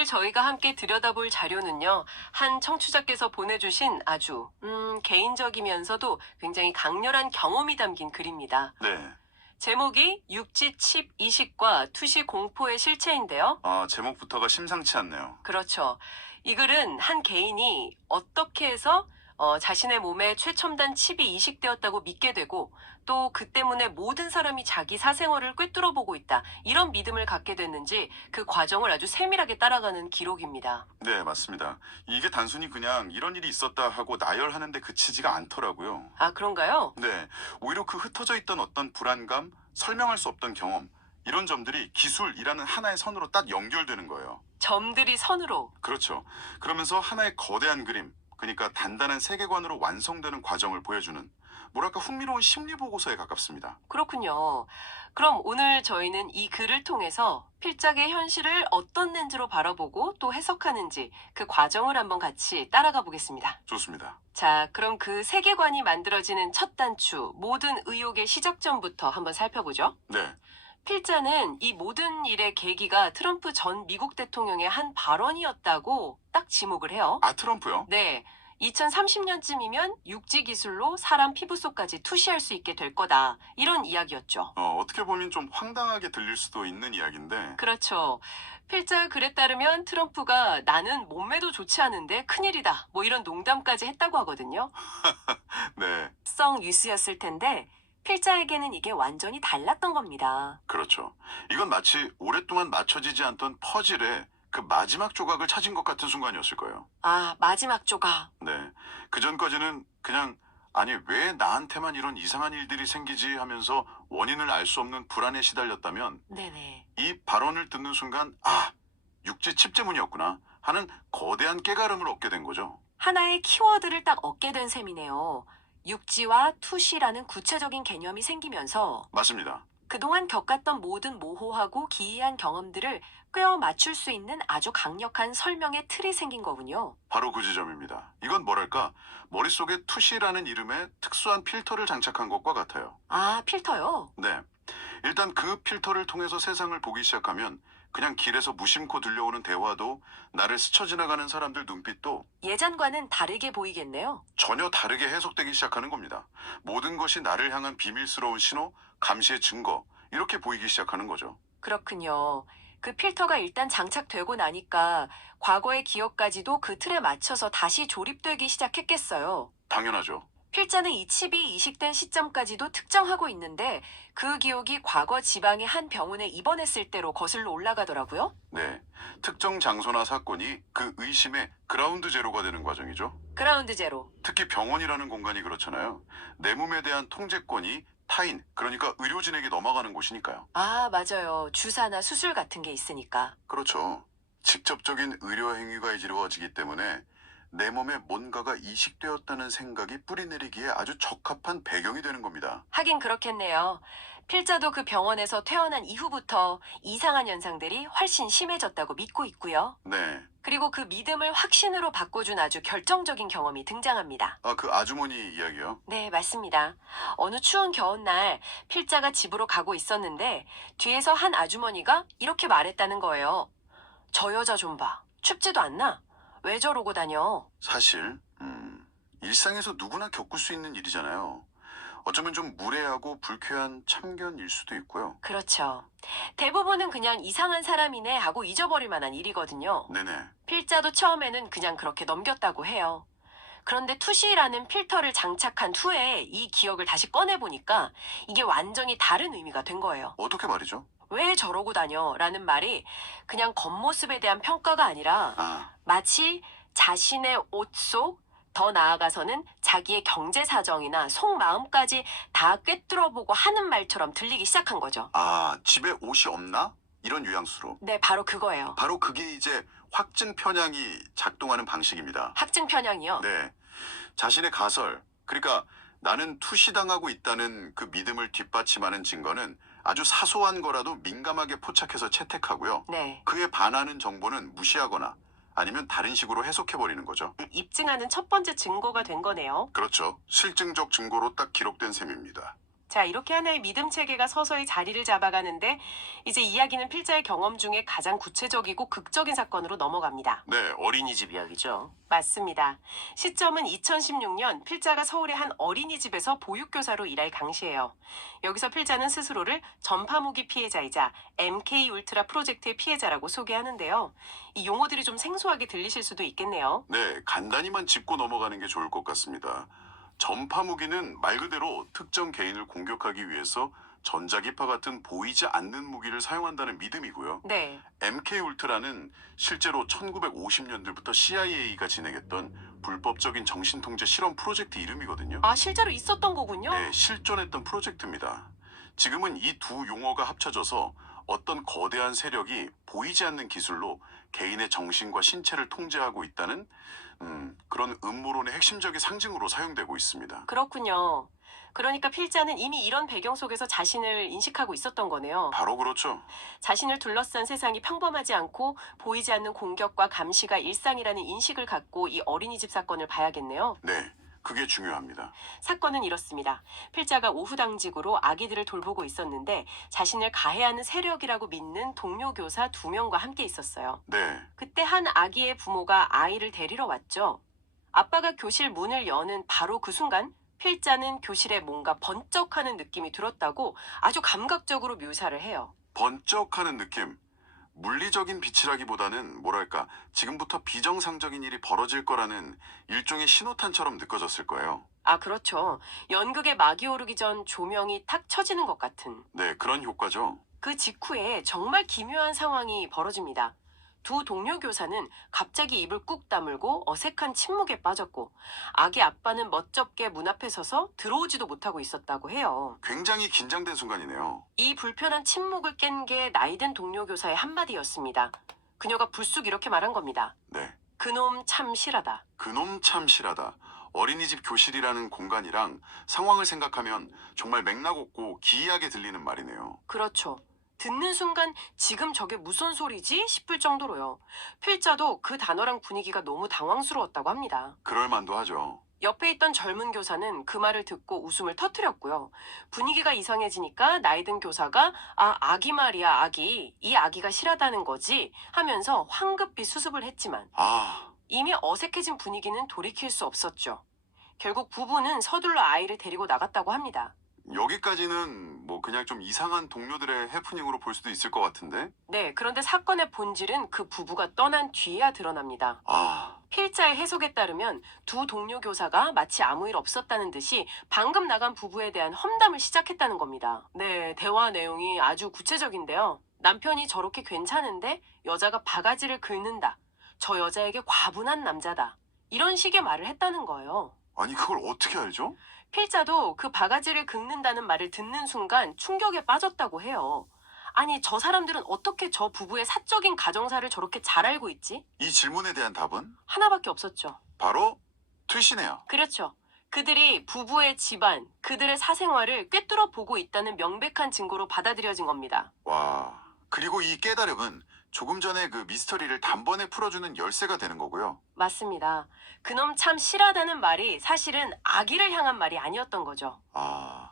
오늘 저희가 함께 들여다볼 자료는요, 한 청취자께서 보내주신 아주, 개인적이면서도 굉장히 강렬한 경험이 담긴 글입니다. 네. 제목이 육지 칩 이식과 투시 공포의 실체인데요. 제목부터가 심상치 않네요. 그렇죠. 이 글은 한 개인이 어떻게 해서 자신의 몸에 최첨단 칩이 이식되었다고 믿게 되고 또 그 때문에 모든 사람이 자기 사생활을 꿰뚫어 보고 있다. 이런 믿음을 갖게 됐는지 그 과정을 아주 세밀하게 따라가는 기록입니다. 네, 맞습니다. 이게 단순히 그냥 이런 일이 있었다 하고 나열하는데 그치지가 않더라고요. 아, 그런가요? 네, 오히려 그 흩어져 있던 어떤 불안감, 설명할 수 없던 경험, 이런 점들이 기술이라는 하나의 선으로 딱 연결되는 거예요. 점들이 선으로. 그렇죠. 그러면서 하나의 거대한 그림, 그러니까 단단한 세계관으로 완성되는 과정을 보여주는, 뭐랄까 흥미로운 심리 보고서에 가깝습니다. 그렇군요. 그럼 오늘 저희는 이 글을 통해서 필작의 현실을 어떤 렌즈로 바라보고 또 해석하는지 그 과정을 한번 같이 따라가 보겠습니다. 좋습니다. 자, 그럼 그 세계관이 만들어지는 첫 단추, 모든 의혹의 시작점부터 한번 살펴보죠. 네, 필자는 이 모든 일의 계기가 트럼프 전 미국 대통령의 한 발언이었다고 딱 지목을 해요. 트럼프요? 네. 2030년쯤이면 육지 기술로 사람 피부 속까지 투시할 수 있게 될 거다. 이런 이야기였죠. 어떻게 보면 좀 황당하게 들릴 수도 있는 이야기인데, 그렇죠. 필자 글에 따르면 트럼프가 나는 몸매도 좋지 않은데 큰일이다. 뭐 이런 농담까지 했다고 하거든요. 네, 성 뉴스였을 텐데 필자에게는 이게 완전히 달랐던 겁니다. 그렇죠. 이건 마치 오랫동안 맞춰지지 않던 퍼즐의 그 마지막 조각을 찾은 것 같은 순간이었을 거예요. 아, 마지막 조각. 네. 그 전까지는 그냥, 아니, 왜 나한테만 이런 이상한 일들이 생기지 하면서 원인을 알 수 없는 불안에 시달렸다면, 네네. 이 발언을 듣는 순간, 육지 칩제문이었구나 하는 거대한 깨달음을 얻게 된 거죠. 하나의 키워드를 딱 얻게 된 셈이네요. 육지와 투시라는 구체적인 개념이 생기면서 맞습니다. 그동안 겪었던 모든 모호하고 기이한 경험들을 꿰어 맞출 수 있는 아주 강력한 설명의 틀이 생긴 거군요. 바로 그 지점입니다. 이건 뭐랄까, 머릿속에 투시라는 이름의 특수한 필터를 장착한 것과 같아요. 아, 필터요? 네. 일단 그 필터를 통해서 세상을 보기 시작하면 그냥 길에서 무심코 들려오는 대화도, 나를 스쳐 지나가는 사람들 눈빛도 예전과는 다르게 보이겠네요. 전혀 다르게 해석되기 시작하는 겁니다. 모든 것이 나를 향한 비밀스러운 신호, 감시의 증거, 이렇게 보이기 시작하는 거죠. 그렇군요. 그 필터가 일단 장착되고 나니까 과거의 기억까지도 그 틀에 맞춰서 다시 조립되기 시작했겠어요. 당연하죠. 필자는 이 칩이 이식된 시점까지도 특정하고 있는데 그 기억이 과거 지방의 한 병원에 입원했을 때로 거슬러 올라가더라고요. 네. 특정 장소나 사건이 그 의심의 그라운드 제로가 되는 과정이죠. 그라운드 제로. 특히 병원이라는 공간이 그렇잖아요. 내 몸에 대한 통제권이 타인, 그러니까 의료진에게 넘어가는 곳이니까요. 아, 맞아요. 주사나 수술 같은 게 있으니까. 그렇죠. 직접적인 의료 행위가 이루어지기 때문에 내 몸에 뭔가가 이식되었다는 생각이 뿌리내리기에 아주 적합한 배경이 되는 겁니다. 하긴 그렇겠네요. 필자도 그 병원에서 퇴원한 이후부터 이상한 현상들이 훨씬 심해졌다고 믿고 있고요. 네. 그리고 그 믿음을 확신으로 바꿔준 아주 결정적인 경험이 등장합니다. 그 아주머니 이야기요? 네, 맞습니다. 어느 추운 겨울날 필자가 집으로 가고 있었는데 뒤에서 한 아주머니가 이렇게 말했다는 거예요. 저 여자 좀 봐. 춥지도 않나? 왜 저러고 다녀? 사실, 일상에서 누구나 겪을 수 있는 일이잖아요. 어쩌면 좀 무례하고 불쾌한 참견일 수도 있고요. 그렇죠. 대부분은 그냥 이상한 사람이네 하고 잊어버릴 만한 일이거든요. 네네. 필자도 처음에는 그냥 그렇게 넘겼다고 해요. 그런데 투시라는 필터를 장착한 후에 이 기억을 다시 꺼내보니까 이게 완전히 다른 의미가 된 거예요. 어떻게 말이죠? 왜 저러고 다녀? 라는 말이 그냥 겉모습에 대한 평가가 아니라 마치 자신의 옷 속, 더 나아가서는 자기의 경제 사정이나 속마음까지 다 꿰뚫어보고 하는 말처럼 들리기 시작한 거죠. 집에 옷이 없나? 이런 뉘앙스로. 네, 바로 그거예요. 바로 그게 이제 확증 편향이 작동하는 방식입니다. 확증 편향이요. 네. 자신의 가설, 그러니까 나는 투시당하고 있다는 그 믿음을 뒷받침하는 증거는 아주 사소한 거라도 민감하게 포착해서 채택하고요. 네. 그에 반하는 정보는 무시하거나 아니면 다른 식으로 해석해버리는 거죠. 입증하는 첫 번째 증거가 된 거네요. 그렇죠. 실증적 증거로 딱 기록된 셈입니다. 자, 이렇게 하나의 믿음 체계가 서서히 자리를 잡아가는데 이제 이야기는 필자의 경험 중에 가장 구체적이고 극적인 사건으로 넘어갑니다. 네, 어린이집 이야기죠. 맞습니다. 시점은 2016년 필자가 서울의 한 어린이집에서 보육교사로 일할 당시예요. 여기서 필자는 스스로를 전파무기 피해자이자 MK 울트라 프로젝트의 피해자라고 소개하는데요. 이 용어들이 좀 생소하게 들리실 수도 있겠네요. 네, 간단히만 짚고 넘어가는 게 좋을 것 같습니다. 전파 무기는 말 그대로 특정 개인을 공격하기 위해서 전자기파 같은 보이지 않는 무기를 사용한다는 믿음이고요. 네. MK 울트라는 실제로 1950년들부터 CIA가 진행했던 불법적인 정신통제 실험 프로젝트 이름이거든요. 아, 실제로 있었던 거군요. 네, 실존했던 프로젝트입니다. 지금은 이 두 용어가 합쳐져서 어떤 거대한 세력이 보이지 않는 기술로 개인의 정신과 신체를 통제하고 있다는 그런 음모론의 핵심적인 상징으로 사용되고 있습니다. 그렇군요. 그러니까 필자는 이미 이런 배경 속에서 자신을 인식하고 있었던 거네요. 바로 그렇죠. 자신을 둘러싼 세상이 평범하지 않고 보이지 않는 공격과 감시가 일상이라는 인식을 갖고 이 어린이집 사건을 봐야겠네요. 네, 그게 중요합니다. 사건은 이렇습니다. 필자가 오후 당직으로 아기들을 돌보고 있었는데 자신을 가해하는 세력이라고 믿는 동료 교사 2명과 함께 있었어요. 네, 그때 한 아기의 부모가 아이를 데리러 왔죠. 아빠가 교실 문을 여는 바로 그 순간 필자는 교실에 뭔가 번쩍하는 느낌이 들었다고 아주 감각적으로 묘사를 해요. 번쩍하는 느낌. 물리적인 빛이라기보다는 뭐랄까 지금부터 비정상적인 일이 벌어질 거라는 일종의 신호탄처럼 느껴졌을 거예요. 아, 그렇죠. 연극에 막이 오르기 전 조명이 탁 쳐지는 것 같은. 네, 그런 효과죠. 그 직후에 정말 기묘한 상황이 벌어집니다. 두 동료 교사는 갑자기 입을 꾹 다물고 어색한 침묵에 빠졌고 아기 아빠는 멋쩍게 문 앞에 서서 들어오지도 못하고 있었다고 해요. 굉장히 긴장된 순간이네요. 이 불편한 침묵을 깬 게 나이든 동료 교사의 한마디였습니다. 그녀가 불쑥 이렇게 말한 겁니다. 네, 그놈 참 실하다. 그놈 참 실하다. 어린이집 교실이라는 공간이랑 상황을 생각하면 정말 맥락 없고 기이하게 들리는 말이네요. 그렇죠. 듣는 순간 지금 저게 무슨 소리지 싶을 정도로요. 필자도 그 단어랑 분위기가 너무 당황스러웠다고 합니다. 그럴 만도 하죠. 옆에 있던 젊은 교사는 그 말을 듣고 웃음을 터뜨렸고요. 분위기가 이상해지니까 나이든 교사가 아기 말이야, 아기. 이 아기가 실하다는 거지 하면서 황급히 수습을 했지만 아, 이미 어색해진 분위기는 돌이킬 수 없었죠. 결국 부부는 서둘러 아이를 데리고 나갔다고 합니다. 여기까지는 뭐 그냥 좀 이상한 동료들의 해프닝으로 볼 수도 있을 것 같은데? 네, 그런데 사건의 본질은 그 부부가 떠난 뒤에야 드러납니다. 아, 필자의 해석에 따르면 두 동료 교사가 마치 아무 일 없었다는 듯이 방금 나간 부부에 대한 험담을 시작했다는 겁니다. 네, 대화 내용이 아주 구체적인데요. 남편이 저렇게 괜찮은데 여자가 바가지를 긁는다. 저 여자에게 과분한 남자다. 이런 식의 말을 했다는 거예요. 아니 그걸 어떻게 알죠? 필자도 그 바가지를 긁는다는 말을 듣는 순간 충격에 빠졌다고 해요. 아니, 저 사람들은 어떻게 저 부부의 사적인 가정사를 저렇게 잘 알고 있지? 이 질문에 대한 답은 하나밖에 없었죠. 바로 투시네요. 그렇죠. 그들이 부부의 집안, 그들의 사생활을 꿰뚫어 보고 있다는 명백한 증거로 받아들여진 겁니다. 와, 그리고 이 깨달음은 조금 전에 그 미스터리를 단번에 풀어주는 열쇠가 되는 거고요. 맞습니다. 그놈 참 실하다는 말이 사실은 아기를 향한 말이 아니었던 거죠. 아,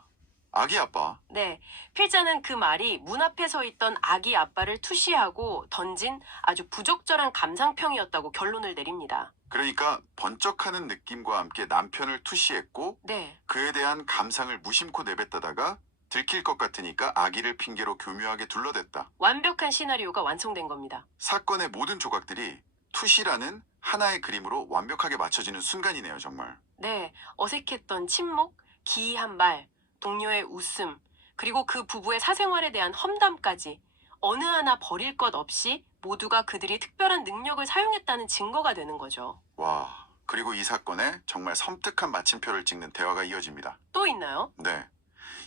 아기 아빠. 네, 필자는 그 말이 문 앞에 서 있던 아기 아빠를 투시하고 던진 아주 부적절한 감상평이었다고 결론을 내립니다. 그러니까 번쩍하는 느낌과 함께 남편을 투시했고 네, 그에 대한 감상을 무심코 내뱉다가 들킬 것 같으니까 아기를 핑계로 교묘하게 둘러댔다. 완벽한 시나리오가 완성된 겁니다. 사건의 모든 조각들이 투시라는 하나의 그림으로 완벽하게 맞춰지는 순간이네요, 정말. 네, 어색했던 침묵, 기이한 말, 동료의 웃음, 그리고 그 부부의 사생활에 대한 험담까지 어느 하나 버릴 것 없이 모두가 그들이 특별한 능력을 사용했다는 증거가 되는 거죠. 와, 그리고 이 사건에 정말 섬뜩한 마침표를 찍는 대화가 이어집니다. 또 있나요? 네.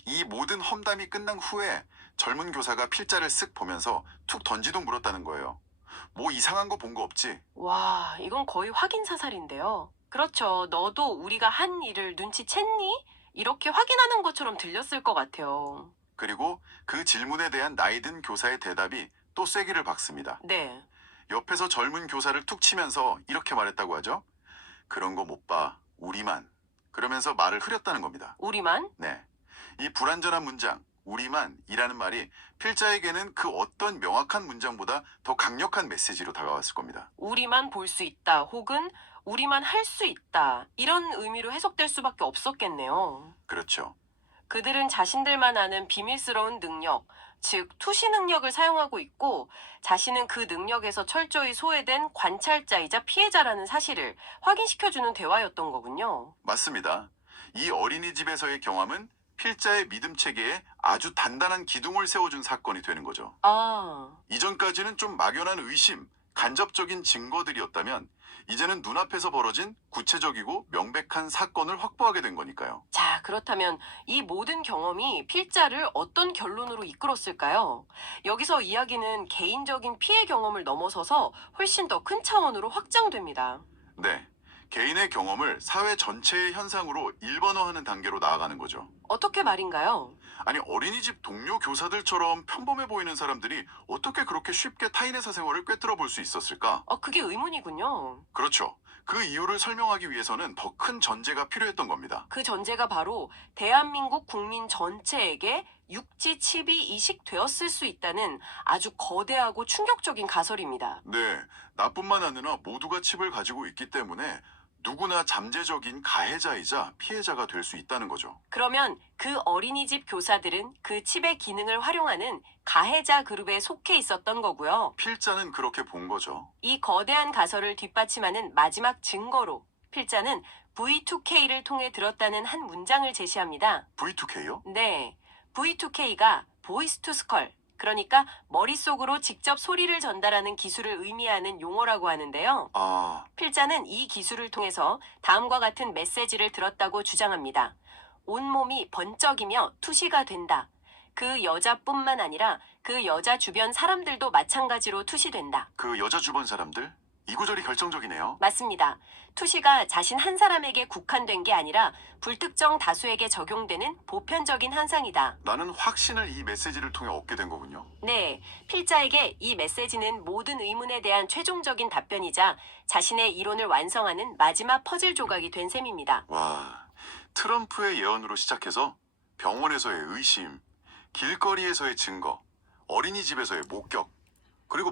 이 모든 험담이 끝난 후에 젊은 교사가 필자를 쓱 보면서 툭 던지도 물었다는 거예요. 뭐 이상한 거 본 거 없지? 와, 이건 거의 확인 사살인데요. 그렇죠. 너도 우리가 한 일을 눈치챘니? 이렇게 확인하는 것처럼 들렸을 것 같아요. 그리고 그 질문에 대한 나이든 교사의 대답이 또 쐐기를 박습니다. 네. 옆에서 젊은 교사를 툭 치면서 이렇게 말했다고 하죠. 그런 거 못 봐. 우리만. 그러면서 말을 흐렸다는 겁니다. 우리만? 네. 이 불완전한 문장, 우리만이라는 말이 필자에게는 그 어떤 명확한 문장보다 더 강력한 메시지로 다가왔을 겁니다. 우리만 볼 수 있다 혹은 우리만 할 수 있다 이런 의미로 해석될 수밖에 없었겠네요. 그렇죠. 그들은 자신들만 아는 비밀스러운 능력, 즉 투시 능력을 사용하고 있고 자신은 그 능력에서 철저히 소외된 관찰자이자 피해자라는 사실을 확인시켜주는 대화였던 거군요. 맞습니다. 이 어린이집에서의 경험은 필자의 믿음 체계에 아주 단단한 기둥을 세워준 사건이 되는 거죠. 아, 이전까지는 좀 막연한 의심, 간접적인 증거들이었다면 이제는 눈앞에서 벌어진 구체적이고 명백한 사건을 확보하게 된 거니까요. 자, 그렇다면 이 모든 경험이 필자를 어떤 결론으로 이끌었을까요? 여기서 이야기는 개인적인 피해 경험을 넘어서서 훨씬 더 큰 차원으로 확장됩니다. 네. 개인의 경험을 사회 전체의 현상으로 일반화하는 단계로 나아가는 거죠. 어떻게 말인가요? 아니, 어린이집 동료 교사들처럼 평범해 보이는 사람들이 어떻게 그렇게 쉽게 타인의 사생활을 꿰뚫어 볼 수 있었을까? 그게 의문이군요. 그렇죠. 그 이유를 설명하기 위해서는 더 큰 전제가 필요했던 겁니다. 그 전제가 바로 대한민국 국민 전체에게 육지 칩이 이식되었을 수 있다는 아주 거대하고 충격적인 가설입니다. 네, 나뿐만 아니라 모두가 칩을 가지고 있기 때문에 누구나 잠재적인 가해자이자 피해자가 될 수 있다는 거죠. 그러면 그 어린이집 교사들은 그 칩의 기능을 활용하는 가해자 그룹에 속해 있었던 거고요. 필자는 그렇게 본 거죠. 이 거대한 가설을 뒷받침하는 마지막 증거로 필자는 V2K를 통해 들었다는 한 문장을 제시합니다. V2K요? 네, V2K가 보이스 투 스컬, 그러니까 머릿속으로 직접 소리를 전달하는 기술을 의미하는 용어라고 하는데요. 아, 필자는 이 기술을 통해서 다음과 같은 메시지를 들었다고 주장합니다. 온몸이 번쩍이며 투시가 된다. 그 여자뿐만 아니라 그 여자 주변 사람들도 마찬가지로 투시된다. 그 여자 주변 사람들? 이 구절이 결정적이네요. 맞습니다. 투시가 자신 한 사람에게 국한된 게 아니라 불특정 다수에게 적용되는 보편적인 현상이다. 나는 확신을 이 메시지를 통해 얻게 된 거군요. 네, 필자에게 이 메시지는 모든 의문에 대한 최종적인 답변이자 자신의 이론을 완성하는 마지막 퍼즐 조각이 된 셈입니다. 와, 트럼프의 예언으로 시작해서 병원에서의 의심, 길거리에서의 증거, 어린이집에서의 목격,